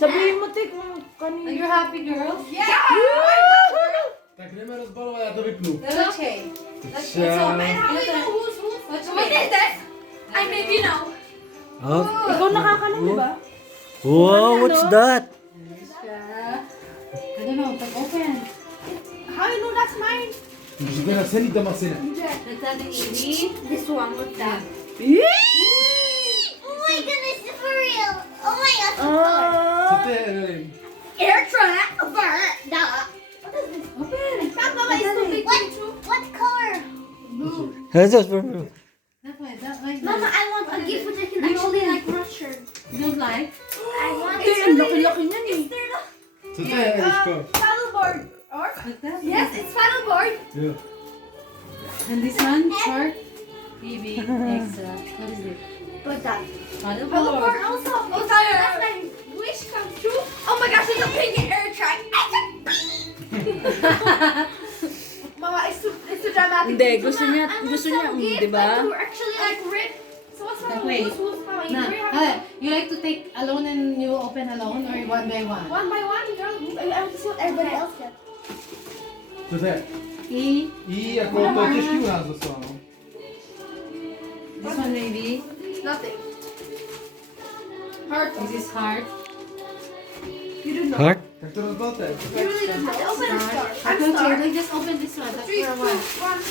Sabihin mo, Tik, kanina. Are you happy, girl? Yeah! Tak jdeme rozbalovat, já to vypnu. Let's open. How we know who's? What is this? I maybe know. Oh. Ikaw nakakalam, di ba? Wow, what's that? I don't know, but open. How you know that's mine? Můžete na celý doma syne. Let's add the Evie. This one, what's that? Oh my goodness, it's for real. Oh my god. Co to je, Evelyn? Air track. Duh. What is this? Open. Mama is so big. What color? That's just for me. That way, that way. Mama, I want a gift which I can actually like Russian. You don't like? I want Eh, ang laki-laki niyan eh. Co to je, Eliško? Paddleboard. Or? Like that? Yes, it's paddleboard. Jo. And this one, short. Evie, extra. What is it? Like that. Paddleboard. Paddleboard also. Oh, that's my wish come true. Oh my gosh, it's a pink air track. Mama, it's too dramatic. Hindi, gusto niya, di ba? Like, we're actually like rich. So what's wrong? Wait. Who's coming? Nah, We're having- you like to take alone and you open alone or one by one? One by one, girl. I want to see what everybody else gets. Co to je? E. I jako to je těžký u nás docela, no. This one maybe. Nothing. Heart. This is heart. You didn't know. Heart? Tak to rozbalte. You really didn't know. Open a star. I'm Okay, star. like just open this one. That's 3, 2, for one. 1.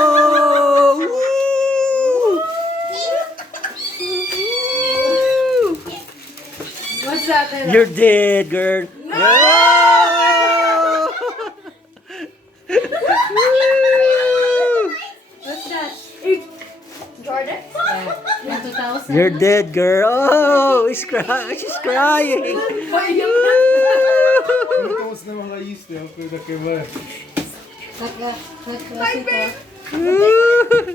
Whoa! What's that? You're dead, girl. What's that? Jordan. Yeah. 2000. You're dead, girl. Oh, she's crying. Proto moc nemohla jíst, jo, to je takové. What's it?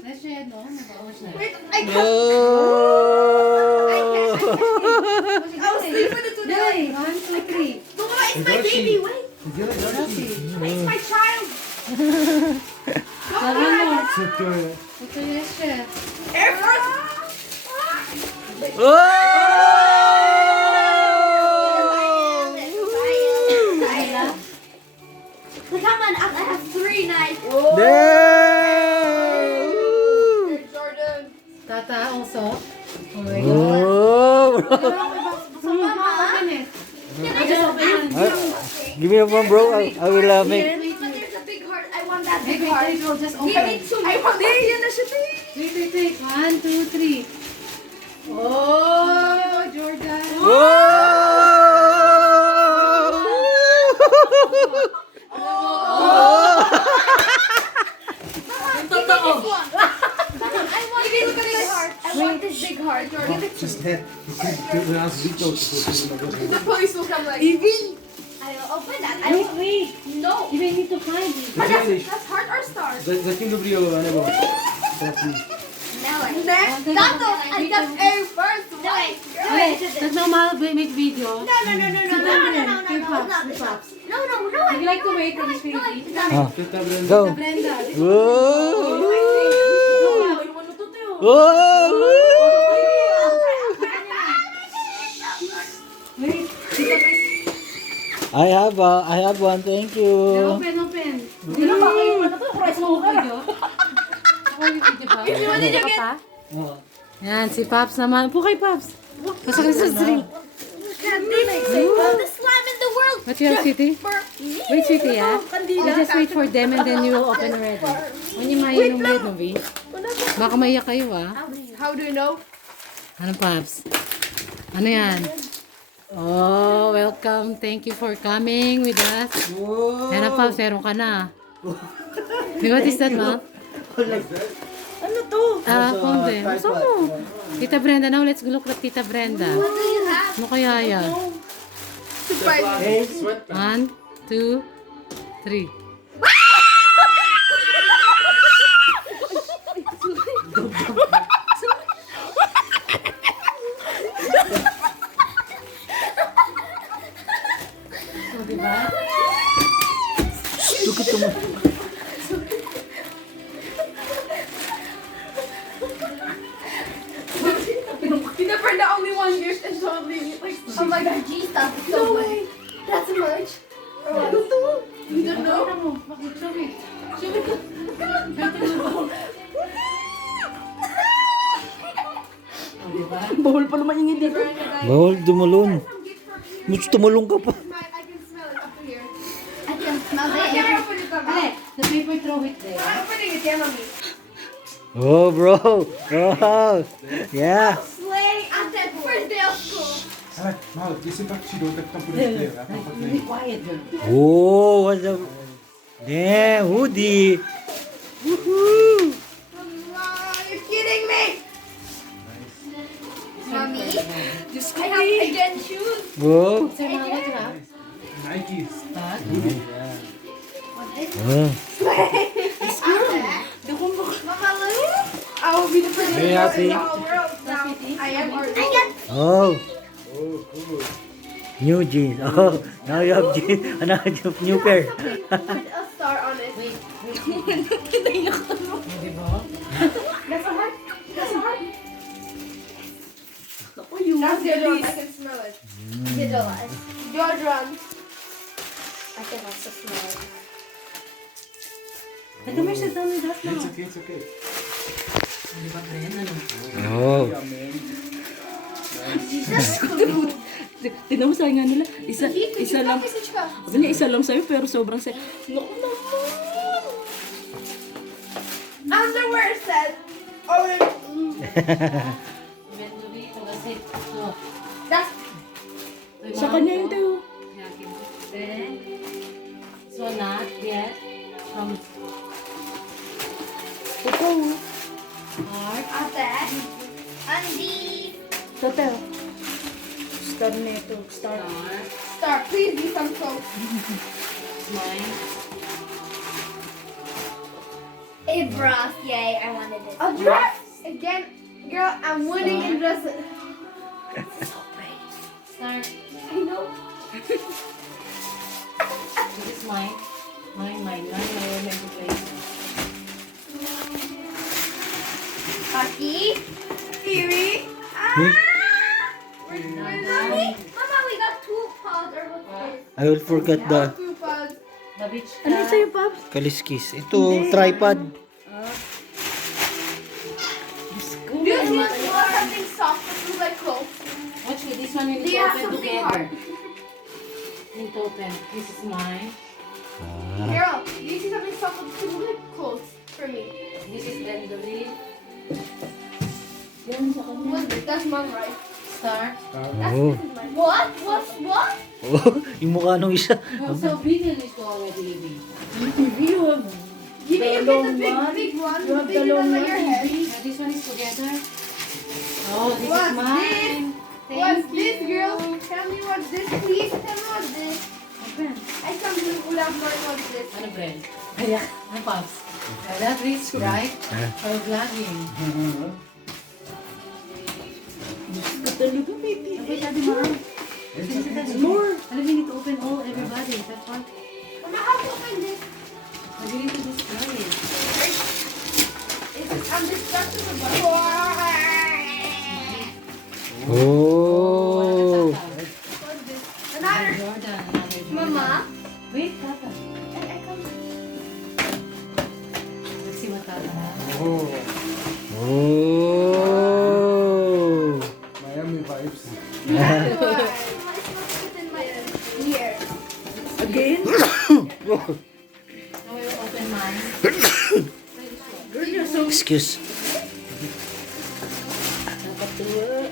Let's share it, no? Wait, I can't. Oh. I was sleeping it today. Dali, 1, 2, 3. Mama, it's my baby. Wait. Dělej další. It's my child. Ano? Co to je? Co to ještě? Air Force. Come on, I have 3 knives. Damn. Jordan. Tata also. Oh my God. Oh, bro. So mama, open it. I just open it. Give me one, bro. I will make. But there's a big heart. I want that Wait, big wait, heart. wait, we'll just Give open me it. 2. I want that. Wait. 1, 2, 3. Oh, Jordan. I want this big heart. I want this big heart, Jordan. Just head. Ty nás vítou, co to je. The police will come like. Evie. I will open that. I will. Wait. No. You need to find it. But that's heart or stars. Zatím dobrý, ale nebo. Trapný. Next, Tato, and that's air first. Wait. That's normal make video. No. Give Paps, give Paps. No. Would you like to wait for this baby? Ah, Teta Brenda. go. Brenda. Whoa. Wait, Whoa. I have one. Thank you. open. Hindi na ba kayo video? Ako yung video pa. Video pa? Yan, si Paps naman. Upo kay Paps. Pasok sa drink. The slime in the world. What you have, Sweetie? Wait, Sweetie, ah. You just wait for them and then you will open already. When you mainom ulit, no, B? Baka maiyak kayo, ah. How do you know? Ano, Paps? Ano yan? Oh, welcome. Thank you for coming with us. Yan, Paps, meron ka na. What is that, ma? Ano to? Fonde. Gusto mo? Tita Brenda, now let's look at Tita Brenda. What do you have? Ano kaya yan? Surprise. 1, 2, 3. So, diba? Look at the totally like. Oh my god, G stuff is so good. That's merch. You don't know? Bawal pa naman yung dito. Bawal dumalon. Mas tumalong ka pa. I can smell it up here. I can smell I it. can't open it up. Okay, the paper throw it there. I'm opening it, yeah, mommy. Oh, bro. Bro. Yeah. Slay at that first day of school. Ale, Mal, ty si pak přijdou, tak tam půjdeš ty, já tam pak Be nejdu. quiet, girl. Oh, what's up? Damn, hoodie. Woohoo. You're kidding me! Mommy, Diyos ko I have eh. again shoes. Whoa. Sir, mga ka? Nikes. Bag? Oh. Mama, look. I will be the prettiest Very girl happy. in the whole world now. I am already. Oh. Oh, cool. New jeans. Oh, now you have jeans. Now you have new pair. With a star on it. Wait, wait. Di ba? That's a heart. That's a heart. Ako yun. That's deodorant. I can smell it. Deodorant. Deodorant. I can also smell it. Nag-commerce na dami lahat na. It's okay, it's okay. Di ba, Bren? Ano? Oh. Yeah, man. Tignan mo sa nga nila. Isa lang. Sabi niya, isa lang sa'yo, pero sobrang sa'yo. Naku naman. Underwear set. Oh, Inventory, kasi ito. that's Sa kanya yun tayo. Then, so not yet. From Ito. heart. ate. Undies. Ito tayo. Star neto. Star. Star, please be some soap. Mine. A bra. Yay, I wanted it. A dress again, girl. I'm winning in dresses. Start. I know. This is mine. Mine. I remember place. Hockey. Kiwi. Mommy, Mama, we got 2 pods or what's this? I will forget the Coupons. The beach Ano yung sa'yo, Paps? kaliskis. Ito, tripod. Diyos ko. Do you want something soft that looks like clothes? Actually, this one we Do need you to have open something together. hard? Need to open. This is mine. Girl, do you see something soft that looks like clothes for me? This is Bendory. Yan sa kanya. What's this? That's mine, right? Star. Oh. This is mine. What? What? Oh, yung mukha nung isa. So, video is already leaving. You have Give me the long the one. big one. You have the Bigger long than one. your head. Yeah, this one is together. Oh, this What's is mine. What's this, girl? Tell me what's this, please. Tell me what's this. Open. I can't believe we have known what's this. Ano, Bren? Ayan. Ano, Pops? That is right for vlogging. Talaga, baby. Okay, Daddy, Mom. More. Alam, we need to open all, everybody. That's one. Mama, how to open this? We need to destroy it. I'm destructible. Oh. What's this? Another. Jordan, another Jordan. Mama. Wait, Tata. I can't. Let's see what Tata has. Oh, Oh. Miami vibes. It's not fit in my ear. Again? Now we will open mine. Girl, you're so Excuse. nakatuwa.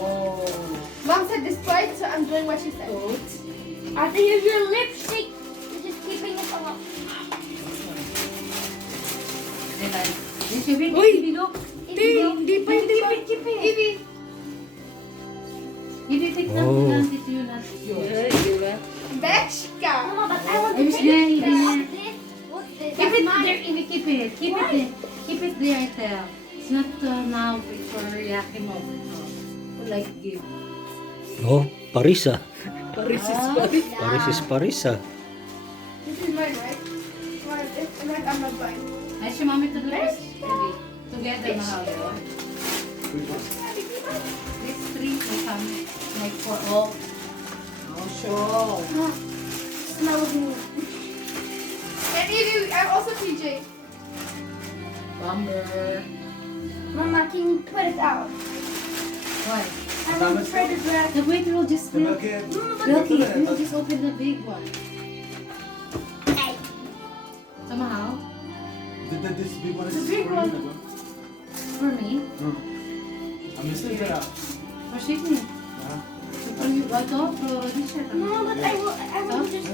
Oh. Mom said despite, so I'm doing what she said. Ate, here's your lipstick. You're just keeping it on. Then I... Yes, you will. Uy! Hindi, look. Hindi pa. Evie, Hindi, take Oh. lang. Dito yun. Yeah, diba? Bechka. Mama, but I want I to wish take there, it. Evie. What's this? What's this? Keep it That's there, Evie. Keep it. Keep it there. Keep it there, Ethel. It's not now for Yakimov. Like gift. Oh, Paris ah. Paris is Paris. Paris is Paris ah. This is mine, right? Mine, it's mine, I'm not buying. Ay, si Mami to the first. Evie. Together, mahal. Happy This 3 will come like 4. Oh, sure. Smell of me. And you, I'm also PJ. Bumper. Mama, can you put it out? Why? I'm afraid of that. The waiter will just Welke? Wilkie, we will just open the big one. Hey. Somehow, This big one is The big for one. you, diba? for me, I'm Mr. Jaya. for Shikni. For you, Bato, for Richard. No, but I will just.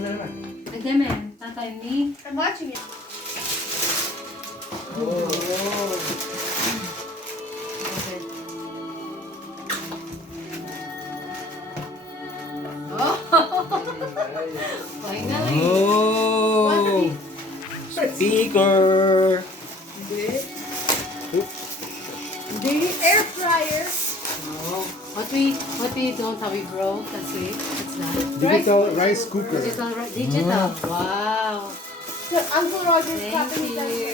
Nagdeme, tatay ni. I'm watching it. Okay. Oh! Finally! Oh! Speaker! The air fryer. What we don't have, we broke. That's it. What's that? Digital rice cooker. Digital. Wow. So Uncle Roger's Thank clapping his hands. you.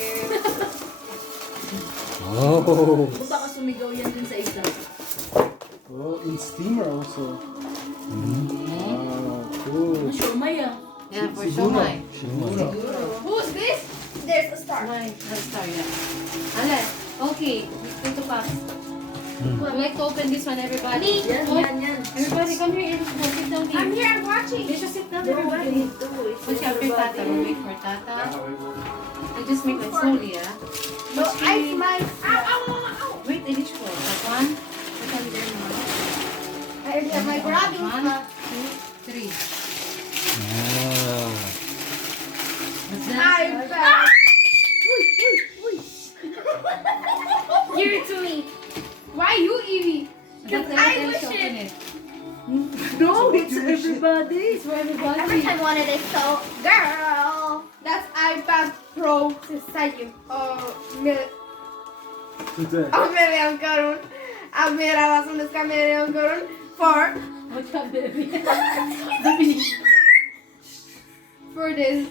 Oh! Kung baka sumigaw yan dun sa isa. Oh, in steamer also. Wow, cool. Siomay ah. Yeah, for Shomai. Who's this? There's a star. Shomai. Let's start, yeah. Ale, okay. Into Paps. I'd like to open this one, everybody. Yan, Oh, yan, yan. everybody, come here. Sit down I'm here. here, I'm watching. Let's just sit down, Don't everybody. do it. What's your Tata? We'll wait for Tata. I just make it slowly, yeah? No, I smile. Ow, ow, ow, ow. Wait, Elish ko. That one. That one there now. I have my grabbing One, stuff. 2, 3. Ah. What's that? I'm back. Give it to me. Why you, Evie? That's I Elish, wish open it. No, it's everybody. It's for everybody. Every time I wanted it, so girl. That's iPad Pro inside you. Today. Ang karon. Ang mirawas mo sa kamera karon for What's that, baby? for this.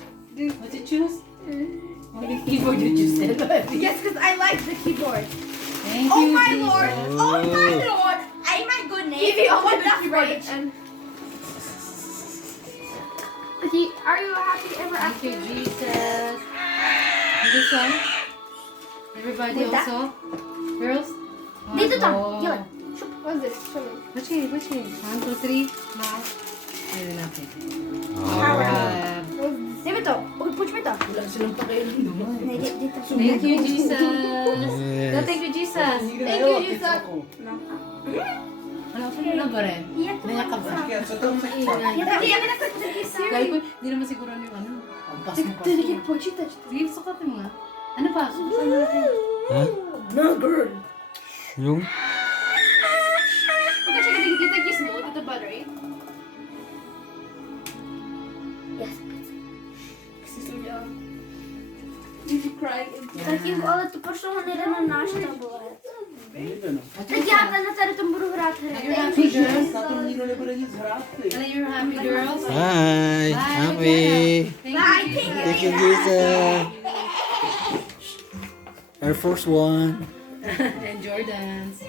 What you choose? Only keyboard you choose, baby. Yes, because I like the keyboard. Thank Oh you, my Jesus. lord! Oh my lord! Ay my goodness! Evie, open What the the keyboard. fridge? And okay, are you happy ever Thank after? you, Jesus. And this one? Everybody With that? also? Girls? Dito to. Oh. Yun. What's this? Show me. Which way? 1, 2, 3. Now. Maybe nothing. Dito to. Okay, push mo ito. Wala silang pakialam doon. Dito. Thank you, Jesus. Yes. No, thank you, Jesus. Thank you, Jesus. Ano, saan mo na ba rin? Iyak ko. Naiyak ka ba? Maingay. Iyak ko. Dahil ko, hindi naman siguro yung ano. Ang bas mo pa. Did you get pochita? Sige, sukatin mo nga. Ano pa? Sukatin mo natin. Ha? No, girl. Yung? Okay, check it. You take this mode with the battery. Yes. Did you cry? Таким олето пошла нера на нашата була. What you Тагята на тарата мурурат. Are you happy, girls? Are you happy, girls? Hi! Happy! Thank you, Thank you, Jesus! Air Force One. And Jordans.